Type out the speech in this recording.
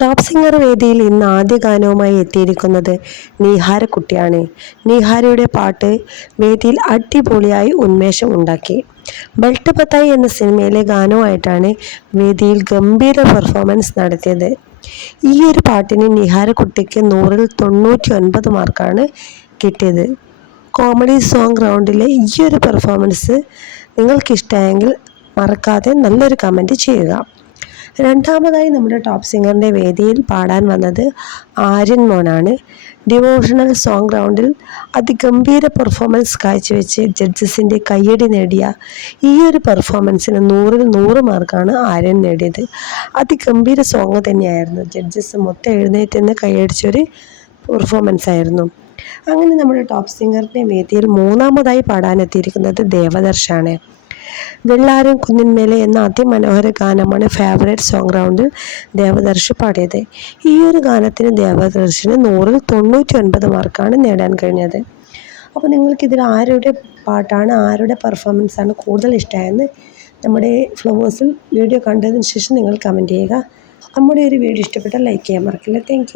Top singer വേദിയിൽ ഇന്ന് ആദ്യ ഗാനവുമായി എത്തിയിരിക്കുന്നത് നീഹാരക്കുട്ടിയാണ് നീഹാരയുടെ പാട്ട് വേദിയിൽ അടിപൊളിയായി ഉന്മേഷം ഉണ്ടാക്കി. ബെൽട്ട് പത്തായി എന്ന സിനിമയിലെ ഗാനവുമായിട്ടാണ് വേദിയിൽ ഗംഭീര പെർഫോമൻസ് നടത്തിയത്. ഈ ഒരു പാട്ടിന് നിഹാരക്കുട്ടിക്ക് നൂറിൽ തൊണ്ണൂറ്റി ഒൻപത് മാർക്കാണ് കിട്ടിയത്. കോമഡി സോങ് റൗണ്ടിലെ ഈ ഒരു പെർഫോമൻസ് നിങ്ങൾക്കിഷ്ടമായെങ്കിൽ മറക്കാതെ നല്ലൊരു കമന്റ് ചെയ്യുക. രണ്ടാമതായി നമ്മുടെ ടോപ്പ് സിംഗറിന്റെ വേദിയിൽ പാടാൻ വന്നത് ആര്യൻ മോനാണ്. ഡിവോഷണൽ സോങ് റൗണ്ടിൽ അതിഗംഭീര പെർഫോമൻസ് കാഴ്ചവെച്ച് ജഡ്ജസിന്റെ കയ്യടി നേടിയ ഈ ഒരു പെർഫോമൻസിന് നൂറിൽ നൂറ് മാർക്കാണ് ആര്യൻ നേടിയത്. അതിഗംഭീര സോങ് തന്നെയായിരുന്നു. ജഡ്ജസ് മൊത്തം എഴുന്നേറ്റ് നിന്ന് കൈയടിച്ചൊരു പെർഫോമൻസ് ആയിരുന്നു. അങ്ങനെ നമ്മുടെ ടോപ്പ് സിംഗറിന്റെ വേദിയിൽ മൂന്നാമതായി പാടാനെത്തിയിരിക്കുന്നത് ദേവദർശാണ് വെള്ളാരം കുന്നിന്മേലെ എന്ന അതിമനോഹര ഗാനമാണ് ഫേവറേറ്റ് സോങ് റൗണ്ടിൽ ദേവദർശ് പാടിയത്. ഈ ഒരു ഗാനത്തിന് ദേവദർശിന് നൂറിൽ തൊണ്ണൂറ്റി ഒൻപത് മാർക്കാണ് നേടാൻ കഴിഞ്ഞത്. അപ്പോൾ നിങ്ങൾക്കിതിൽ ആരുടെ പാട്ടാണ് ആരുടെ പെർഫോമൻസാണ് കൂടുതൽ ഇഷ്ടമായെന്ന് നമ്മുടെ ഫ്ലവേഴ്സിൽ വീഡിയോ കണ്ടതിന് ശേഷം നിങ്ങൾ കമന്റ് ചെയ്യുക. നമ്മുടെ ഒരു വീഡിയോ ഇഷ്ടപ്പെട്ടാൽ ലൈക്ക് ചെയ്യാൻ മറക്കില്ല. താങ്ക്